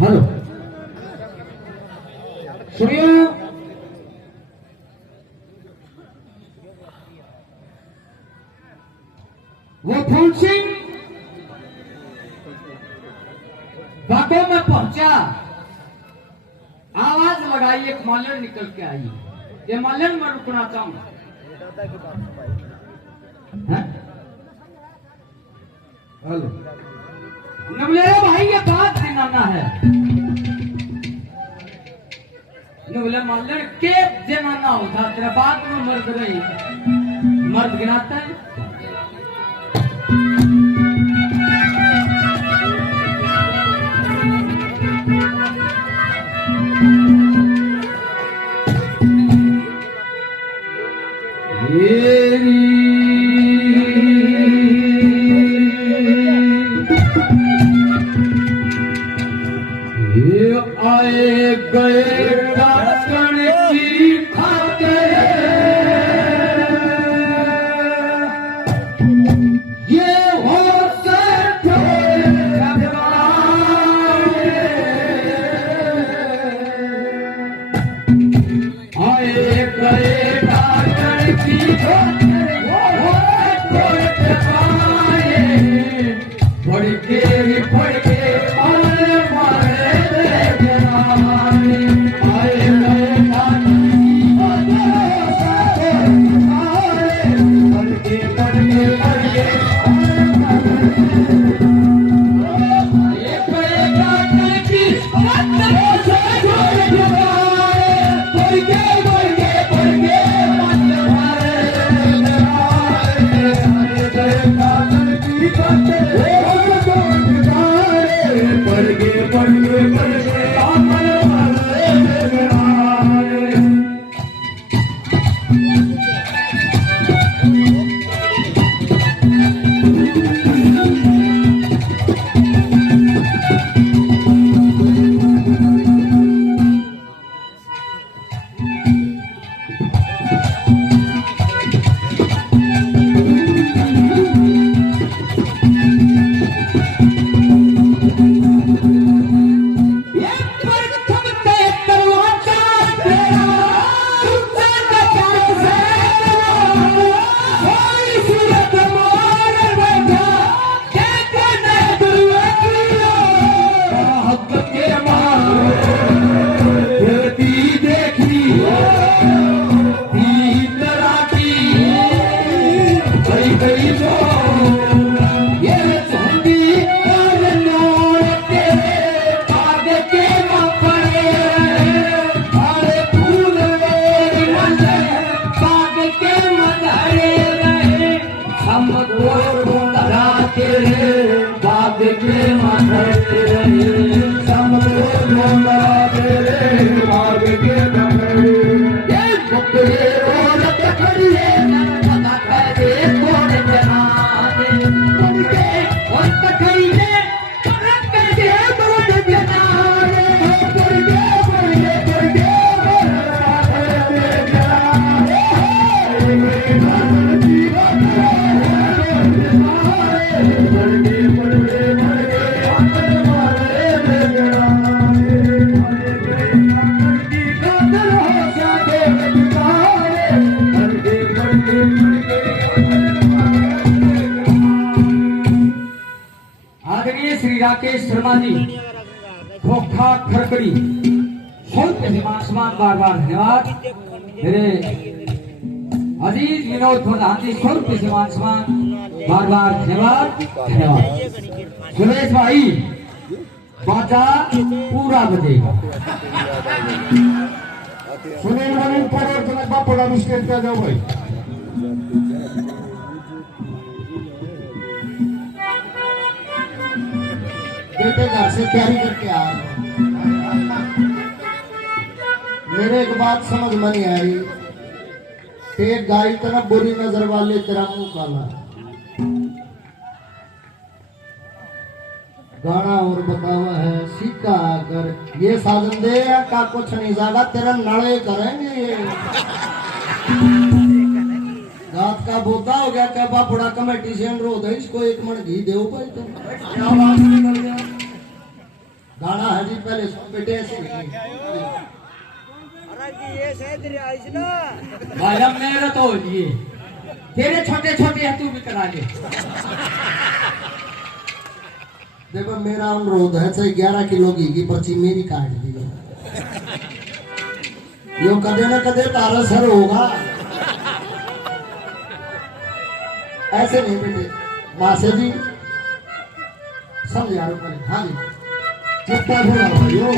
Hello सुनिए, वो फूल सिंह बागों में पहुंचा, आवाज लगाई, एक मालन निकल के आई। ये मालन में रुकना चाहूंगा। हेलो नवलेरे भाई, ये बात दिनाना है। नवले मालन के दिनाना होता, तेरा बात में मर्द रही, मर्द गिनाता है। ये आए गए डाकण की खाते, ये हो आए गए डाकण की पढ़ के राकेश शर्मा जी खोखा खरकड़ी आसमान बार बार धन्यवाद। मेरे अजीज विनोद प्रधान जी आसमान बार बार धन्यवाद धन्यवाद। सुरेश भाई बाजा पूरा बजेगा। सुनील मनिल पर और जनक बापड़ा स्टेज पे जाओ भाई। बेटे घर से तैयारी करके आ रहे। मेरे एक बात समझ में नहीं आई, एक गाय तरफ बुरी नजर वाले तेरा मुंह काला। गाना और बतावा है सीखा कर ये साधन दे का कुछ नहीं जागा तेरा नड़े करेंगे ये। रात का बोता हो गया क्या बापुड़ा कमेटी से अनुरोध है इसको एक मन घी दो भाई। तो क्या बात निकल गया गाना है जी पहले बेटे ऐसे भाई मेरा तो हो लिए तेरे छोटे छोटे है तू भी करा ले। देखो मेरा अनुरोध है चाहे 11 किलो घी की पर्ची मेरी काट दी यो कदे न कदे तारा सर होगा। ऐसे नहीं बेटे मासे जी समझ यार हाँ जी चुप्पा बोला भाइयों।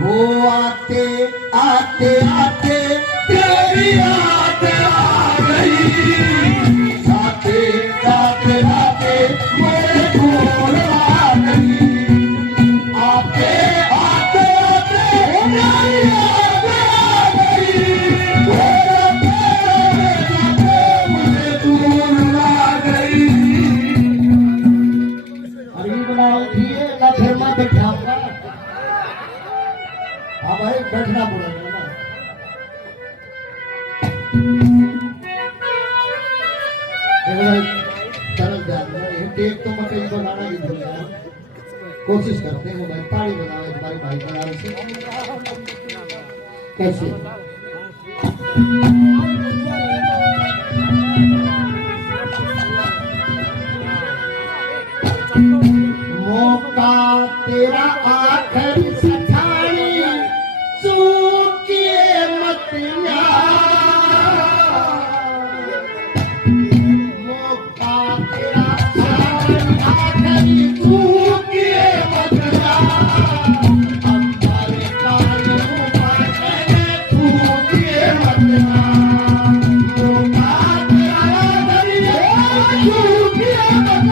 वो आते आते आते तेरी याद आ गई जाते जाते जाते मेरे भूल आ गई आते आते आते मेरी याद आ गई मुझे भूल आ गई। अरे बनाओ दिए ना फिर मैं बैठाऊंगा। हाँ भाई बैठना पड़ेगा ना। देखो भाई तरल ध्यान में ये टेक तो मकई बनाना भी भूल गया। कोशिश करते हैं भाई ताली बजाओ हमारे भाई बनाओ से कैसे मौका तेरा आखिरी सठानी चूकिए मत मौका तेरा आखिरी चूकिए मत अंदर कानून पाटे चूकिए मत मौका तेरा आखिरी चूकिए मत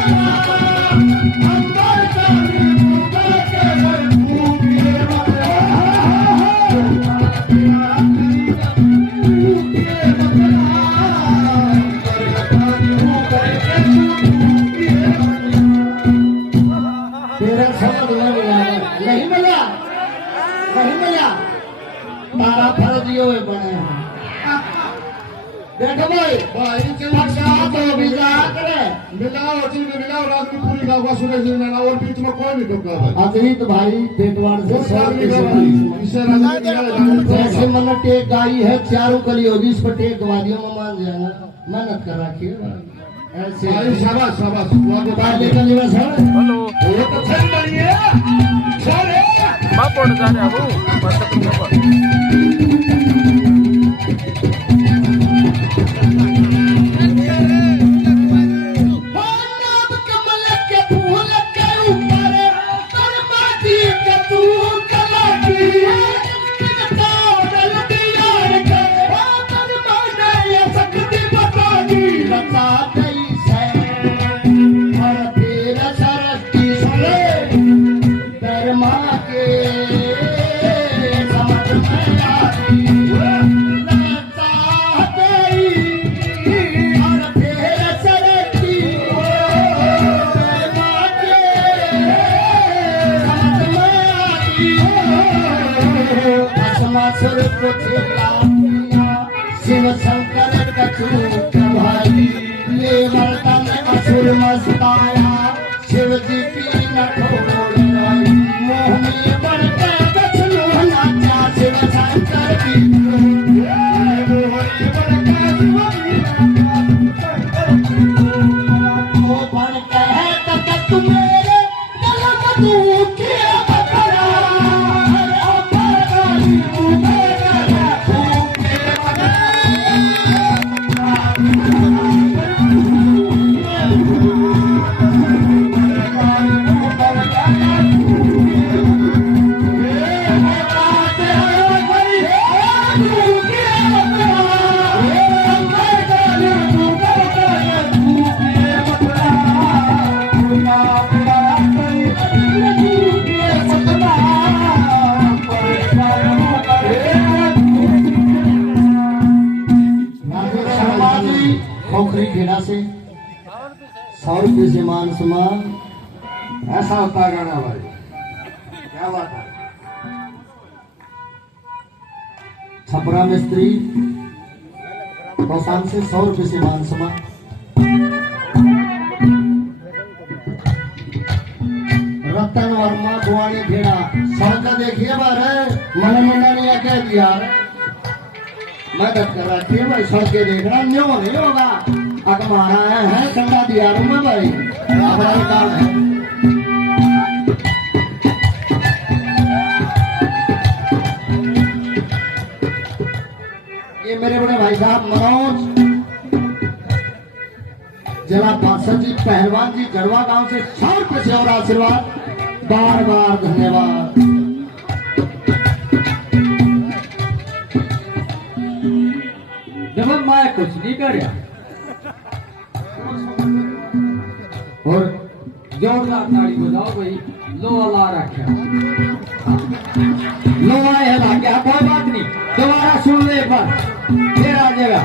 तारा फर्ज यो बने देखो भाई भाई के भाषा तो विदा करे मिलाओ जी मिलाओ रात में पूरी गावा सुने जी ना और बीच में कोई नहीं टोका भाई अजीत भाई पेटवाड़ से सब इसे राजा जैसे मन टेक गाई है चारों कली होगी इस पर टेक गवादियों में मान जाएगा मेहनत कर रखिए ऐसे भाई शाबाश शाबाश आपको बात लेकर लेवा सर हेलो वो तो सही नहीं है चले मां पड़ जा रहा हूं पर शिव शंकर कचूक भाई ले वर्तन असुर मस्ताया शिव जी की नठोर मोह में बढ़ते कचलू नाचा शिव शंकर की वो बन कहे तक मेरे गलत दुख खेड़ा से 100 रुपये से मान सम्मान ऐसा होता है गाना भाई क्या बात है। छपरा मिस्त्री कौसान से 100 रुपये से मान सम्मान रतन वर्मा बुआनी खेड़ा सड़क देखिए बार मन मंडनिया कह दिया मैं कर रखी है भाई सड़के देखना न्यो नहीं होगा अग मारा है ठंडा दिया में भाई हमारा काम है। ये मेरे बड़े भाई साहब मनोज जिला पार्षद जी पहलवान जी गढ़वा गांव से 100 रुपए से और आशीर्वाद बार बार धन्यवाद। जब मैं कुछ नहीं कर और जोरदार ताली बजाओ भाई लोहा ला रखा लोहा है ला क्या कोई बात नहीं दोबारा सुन ले एक बार फिर आ जाएगा।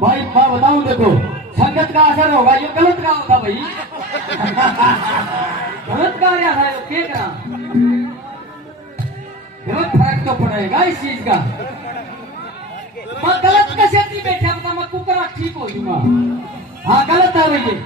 भाई मैं बताऊं देखो संगत का असर होगा ये गलत का होगा भाई गलत का रहा है क्या करा गलत फर्क तो पड़ेगा इस चीज का। मैं गलत कैसे नहीं बैठा बता मैं कुकरा ठीक हो जाऊंगा। हाँ गलत है भैया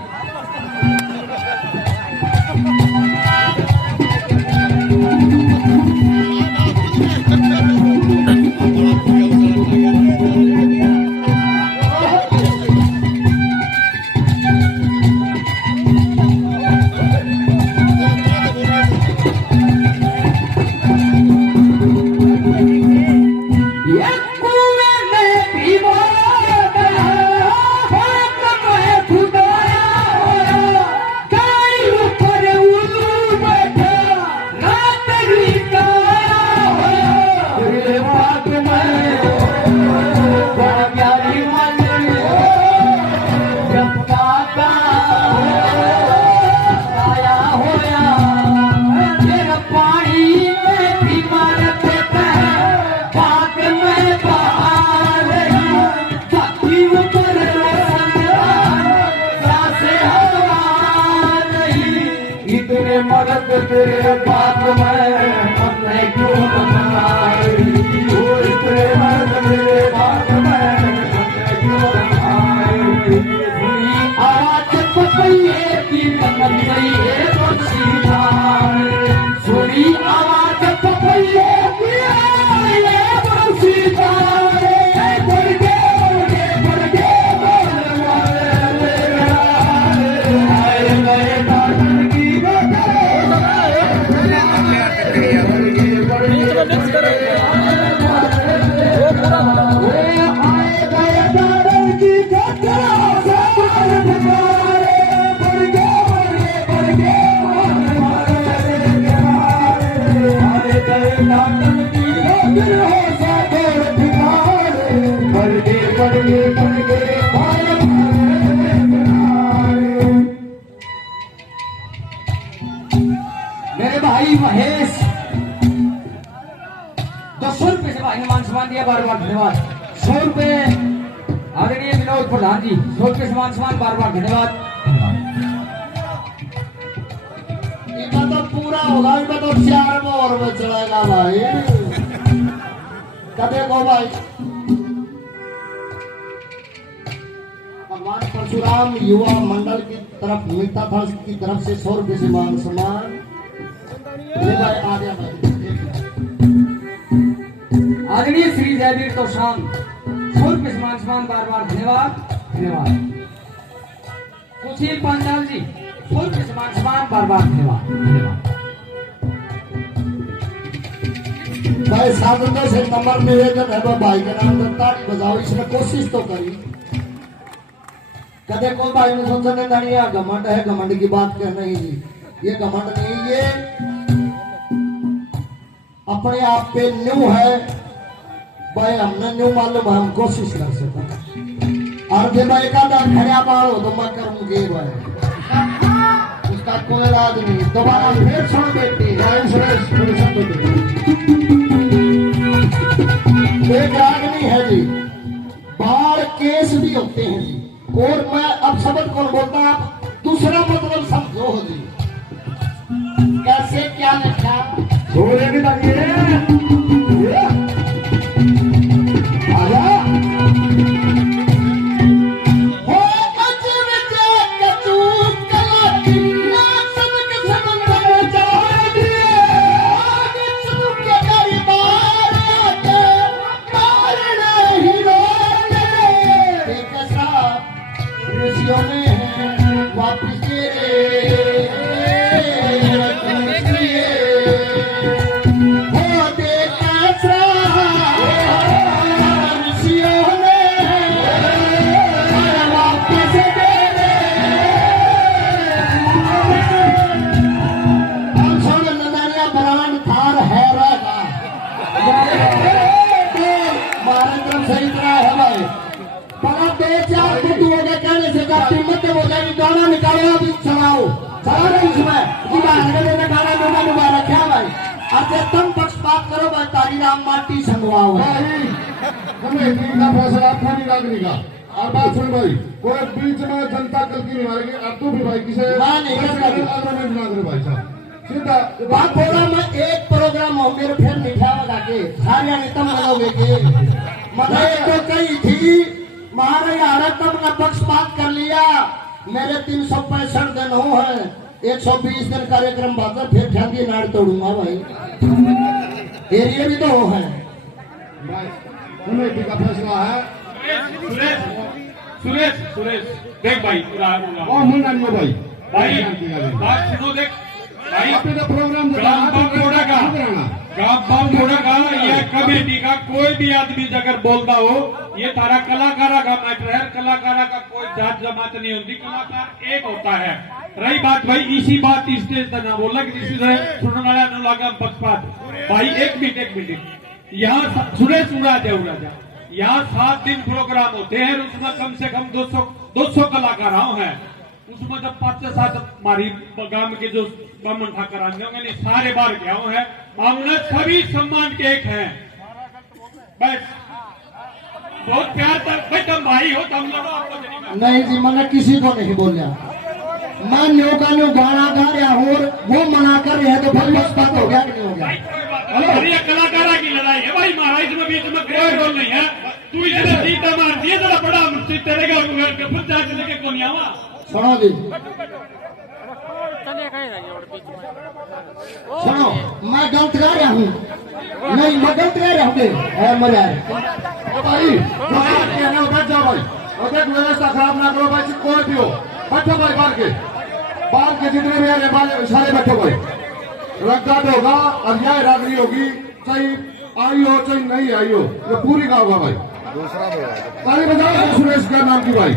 मदद तेरे बात में अपने क्यों बनाई तेरे मदद तेरे बात में अपने क्यों बनाई आवाज पपैये की कदम गई है तो सीधा सुनी आवाज पपैये की है तो सीधा मेरे भाई महेश 200 रुपए से भाई ने मान सम्मान दिया बार बार धन्यवाद। 100 रुपए आदरणीय विनोद प्रधान जी 100 रुपए मान सम्मान बार बार धन्यवाद। इनका तो पूरा होगा इनका तो 4 मोहर में चढ़ेगा भाई कदे को भाई भगवान परशुराम युवा मंडल की तरफ मीठा फर्श की तरफ से 100 रुपए से मान सम्मान भाई आ गया भाई। आदरणीय श्री जयवीर तो शाम 100 रुपए सम्मान बार बार धन्यवाद धन्यवाद। सुशील पांचाल जी फुल समान बार धन्यवाद। भाई साधन से नंबर निवेदन है भाई के नाम ताली बजाओ, इसने कोशिश तो करी। कदे कोई भाई ने सोचा नहीं यार घमंड है, घमंड की बात कहना ही नहीं, ये घमंड नहीं, ये अपने आप पे न्यू है भाई। हमने न्यू मालूम हम कोशिश कर सकते। और जब एक आधा खड़ा बाल हो तो मैं करूंगी भाई, उसका कोई इलाज नहीं। दोबारा फिर सुन बेटी एक रागनी है जी, बाल केस भी होते हैं जी। और मैं अब शब्द कौन बोलता, आप दूसरा मतलब समझो जी। कैसे क्या लिखा छोड़े भी लगे आजा हो कच विचे कचू कला किन्ना सबक सबक चाह दिए आगे सुन के गरी बार आके मारना हीरो ने कैसा ऋषियों ने वापिस गाना निकालो अभी चलाओ सारा इसमें गाना रखा भाई। अच्छा तुम पक्षपात करो भाई, तारी राम माटी संगवाओ हमें का फैसला पूरी रागनी का। और बात सुन भाई, कोई बीच में जनता कल की नहीं मारेगी। अब तू भी भाई किसे नहीं भाई साहब सीधा बात बोला। मैं एक प्रोग्राम हो मेरे फिर मीठा लगा के सारे नेता मनोगे के मतलब तो कही थी महाराज तब ने पक्षपात कर लिया। मेरे 365 दिन हो है, 120 दिन कार्यक्रम बाद फिर ठंडी नाड़ तोड़ूंगा भाई। एरिया भी तो हो है कमेटी का फैसला है। सुरेश देख भाई भाई भाई बात सुनो, देख भाई अपने तो प्रोग्राम ये कमेटी का कोई भी आदमी अगर बोलता हो, ये तारा कलाकारा का मैटर है। कलाकारा का कोई जात जमात नहीं होती, कलाकार एक होता है। रही बात भाई इसी बात स्टेज पर ना बोला कि इसी तरह सुनने वाला न लगा पक्षपात भाई। एक मिनट यहाँ सुरेश उड़ा जा यहाँ 7 दिन प्रोग्राम होते हैं, उसमें कम से कम 200 कलाकार हैं। उसमें जब 5 से 7 हमारी गांव के जो बमन ठाकर आने होंगे नहीं, सारे बार क्या है हमने सभी सम्मान के एक हैं। बस बहुत प्यार तक भाई, तुम भाई हो, तुम लोग आपको नहीं जी, मैंने किसी को नहीं बोला। मैं न्यू का न्यू गाना गा रहा हूँ और वो मना कर रहे हैं तो फिर पक्षपात हो गया कि नहीं हो गया? ये कलाकारा की लड़ाई है भाई, महाराज में बीच में कोई रोल नहीं है। तू इधर सीता मार दिए, जरा बड़ा मुझसे तेरेगा पंचायत लेके कौन आवा। सुनो जी, सुनो, मैं गलत गा रहा हूँ नहीं, मैं गलत गा रहा हूँ मजा भाई। बैठ जाओ भाई, व्यवस्था खराब ना करो भाई। कोई भी हो बैठो भाई, बाहर के जितने भी आ सारे बैठो भाई। रंगघाट होगा, अन्याय रागनी होगी, चाहे आई हो चाहे नहीं आई हो, ये पूरी का होगा भाई। ताली बजाओ सुरेश का नाम की भाई।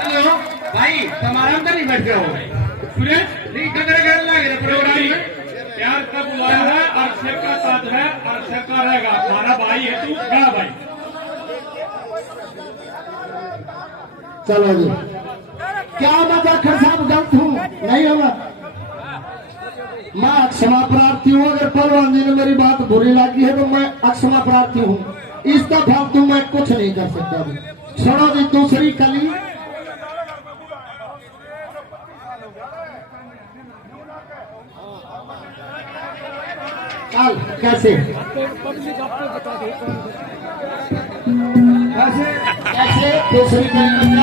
हेलो भाई, तुम्हारा अंदर नहीं बैठे हो सुरेश नहीं लगे प्रोग्राम प्यार का बुलाया है और शेर का साथ है और शेर का रहेगा। हमारा भाई है, तू गा भाई। चलो जी, क्या मैं जाखड़ साहब गलत हूँ? नहीं होगा, मैं क्षमा प्रार्थी हूँ। अगर पहलवान जी ने मेरी बात बुरी लगी है तो मैं अक्षमा प्रार्थी हूँ। इसका फालतू मैं कुछ नहीं कर सकता। सुनो जी, दूसरी कली कैसे कैसे दूसरी कली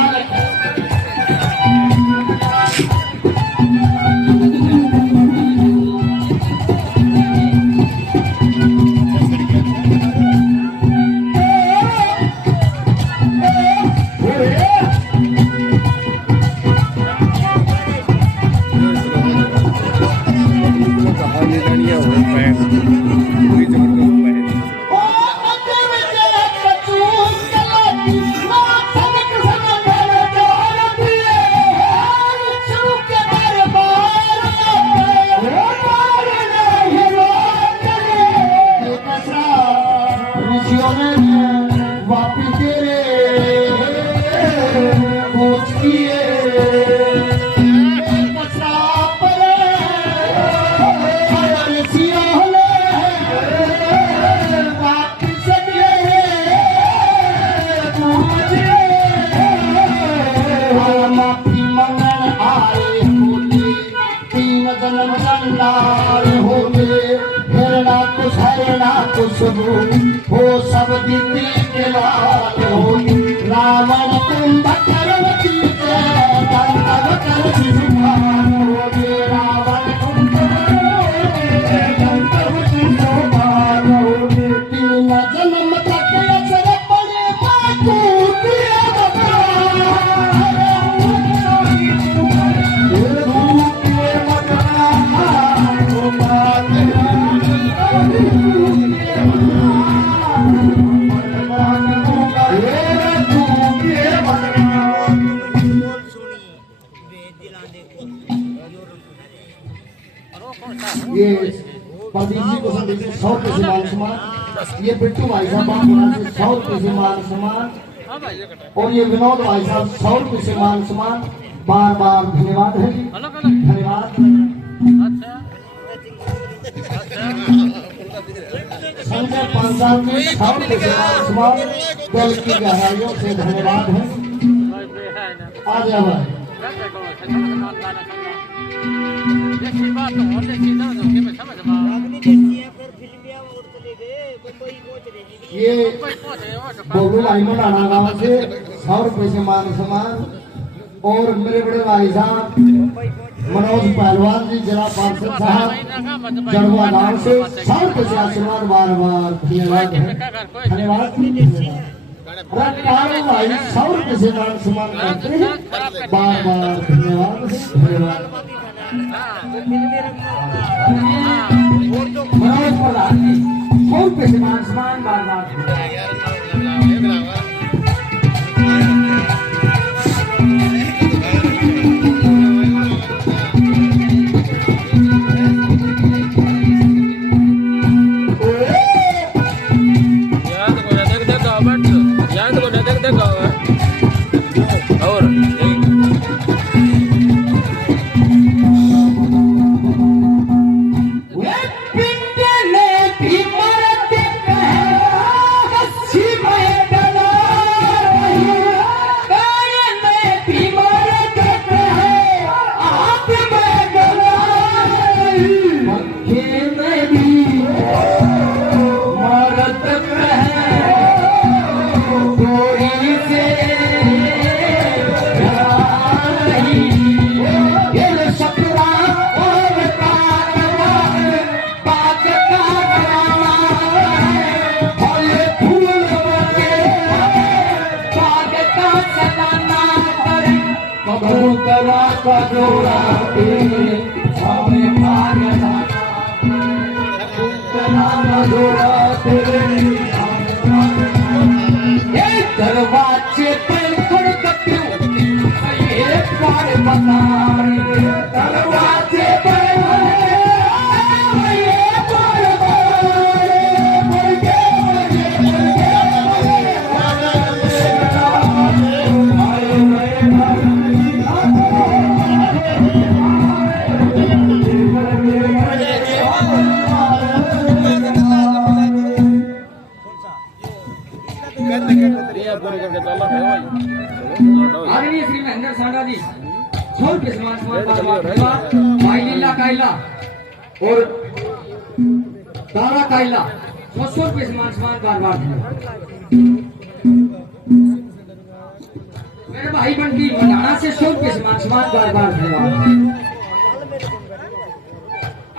हो सब दीदी के लाल हो रावण कुंभकर्ण की दंतव कर सुभान हो रावण दंतव सुभान हो तीन जन्म तक असर पड़े बापू दिया ये प्रदीप जी को समझिए 100 रुपये से मान सम्मान, ये बिट्टू भाई साहब बाबूराज से 100 रुपये से मान सम्मान, और ये विनोद भाई साहब 100 रुपये से मान सम्मान। बार बार धन्यवाद है जी, धन्यवाद। संजय पांचाल में 100 रुपये से मान सम्मान, दिल की गहराइयों से धन्यवाद है। आ जाओ भाई ये बोलू भाई मोटाना गांव से 100 रुपये से मान सम्मान, और मेरे बड़े भाई साहब मनोज पहलवान जी जिला पार्षद साहब जड़वा गांव से 100 रुपये से आशीर्वाद। बार बार धन्यवाद है, धन्यवाद। रत्नारू भाई 100 रुपये से मान सम्मान करते हैं, बार बार धन्यवाद, धन्यवाद। मनोज प्रधान जी 100 रुपये से मान सम्मान, बार बार दरवाजे पर खड़कते एक बार बता, दरवाजे पर आदरणीय श्री महेंद्र सांडा जी 100 रुपये सम्मान भाई लीला कायला और तारा कायला 100 रुपये सम्मान बार बार। मेरे भाई बंटी मनाना से 100 रुपये सम्मान बार बार धन्यवाद।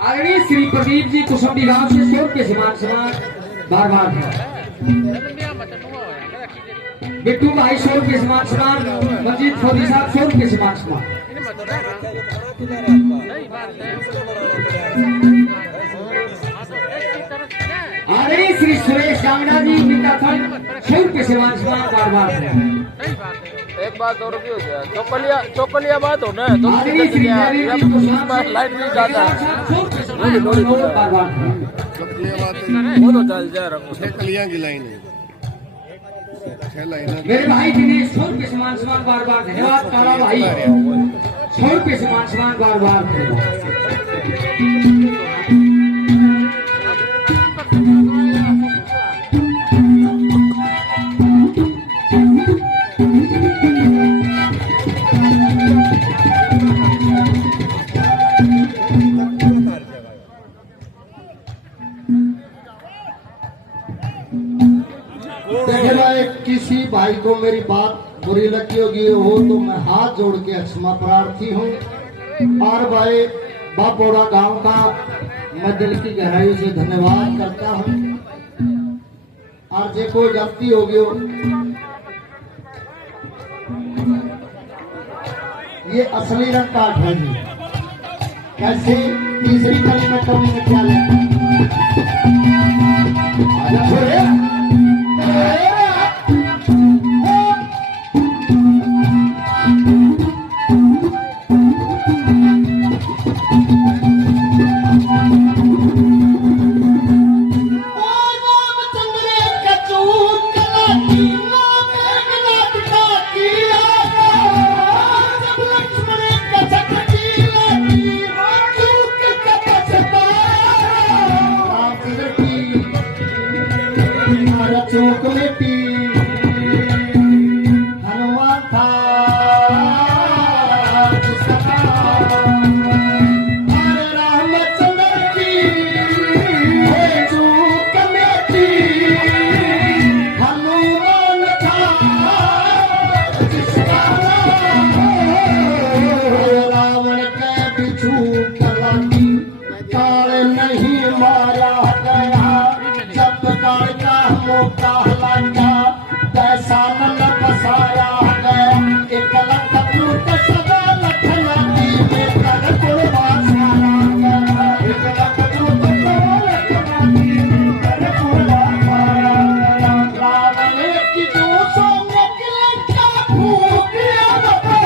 आदरणीय श्री प्रदीप जी कुसुम्बी गांव से 100 रुपये सम्मान बार बार। बिट्टू भाई 100 रुपये सम्मान, मंजीत फौजी साहब 100 रुपये सम्मान। सुरेश जांगड़ा जी इनका फंड 100 रुपये से वांसमान बार बार एक बात और भी हो गया, चौकलिया बात हो ना तो आदमी श्री लाइट भी जाता है बार बार वो तो चल जा रहा कलियां की लाइन है मेरे भाई दिनेश 100 रुपये से वांसमान बार बार धन्यवाद। काला भाई 100 रुपये से वांसमान बार बार किसी भाई को मेरी बात बुरी लगी होगी हो तो मैं हाथ जोड़ के क्षमा प्रार्थी हूँ। और भाई बापोड़ा गांव का मैं दिल की गहराई से धन्यवाद करता हूँ। और जे कोई गलती होगी ये असली रंग काट है जी। कैसे तीसरी कली में कमी में क्या लेता चॉकलेटी हनुमान था रामचंद्र की चॉकलेटी हनुमान था रावण के बिच्छू कलाटी काल नहीं मारा गया जब काल का मोटा लगा पैसा न बसाया गया एक लख टूट सदा लखना की में कर कुर्बान सारा गया एक लख टूट सदा लखना की में कर कुर्बान सारा गया रावण की जो सोने की लंका फूकिया बता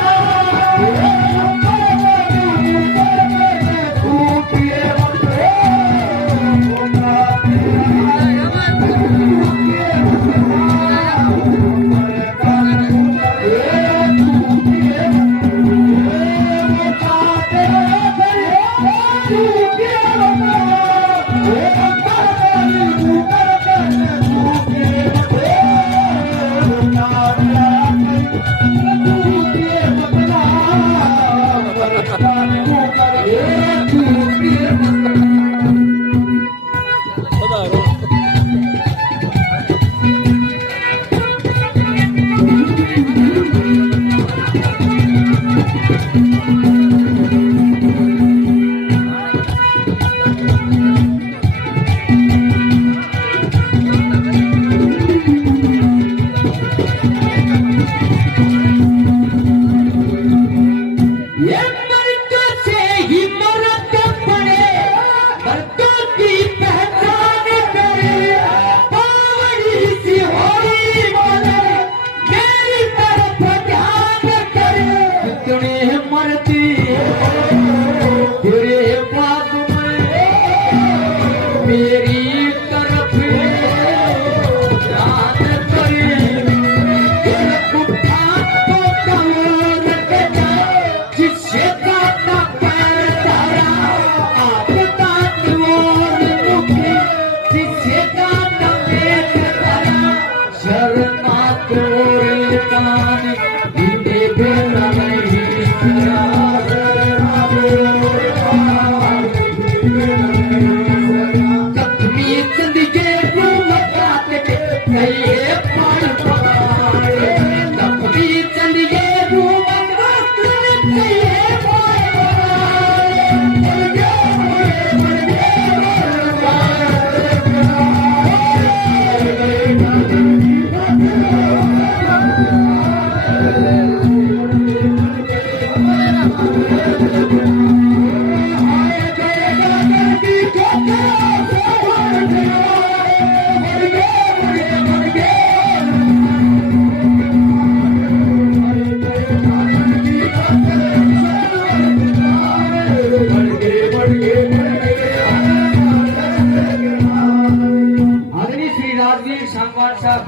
साहब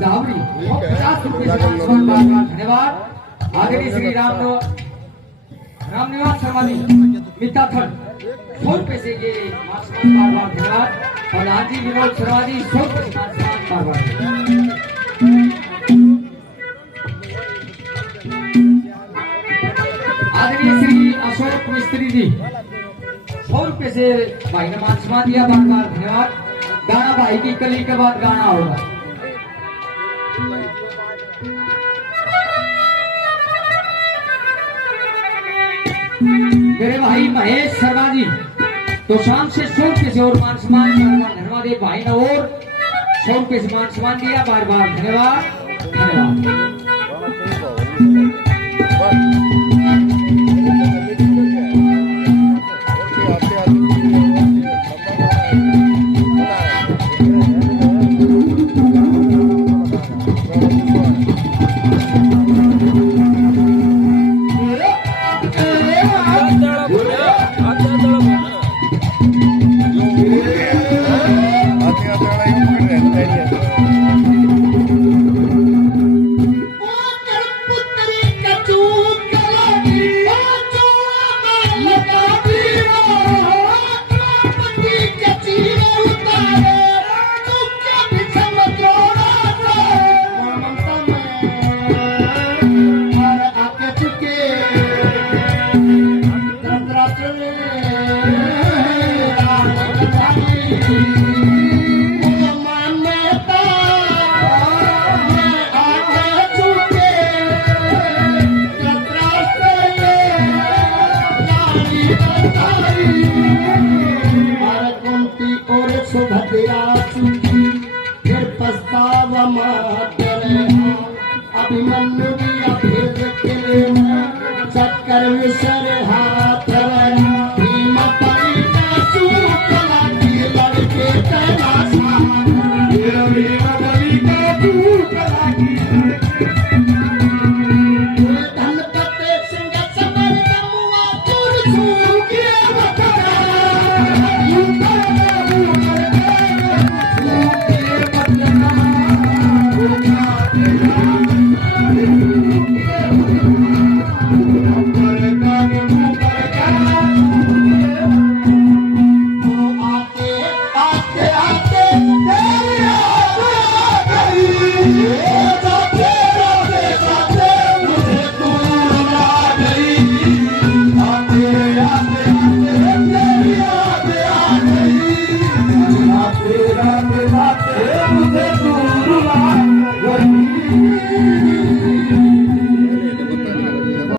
जावरी 50 रुपए से मान सम्मान धन्यवाद। आदरणीय श्री रामनिवास शर्मा जी मिताथल 100 रुपए से ये मान सम्मान बार धन्यवाद। और हाजी विनोद शर्मा जी 100 रुपए से मान सम्मान बार आदरणीय श्री अशोक मिस्त्री जी 100 रुपए से भाई ने मान सम्मान दिया, बार बार धन्यवाद। गाना भाई की कली के बाद गाना होगा। मेरे भाई महेश शर्मा जी तो शाम से 100 रुपए से और मान सम्मान धन्यवाद। भाई ने और 100 रुपए से मान सम्मान दिया, बार बार धन्यवाद धन्यवाद। फिर पछतावा मत अभिमन्यु की अभेद के चक्कर विसर हाथ भीम परी का चूक लगी लड़के कैलासा भीम परी का चूक लगी धनपते सिंह समर दमुआ चूर चूर के मुझे तू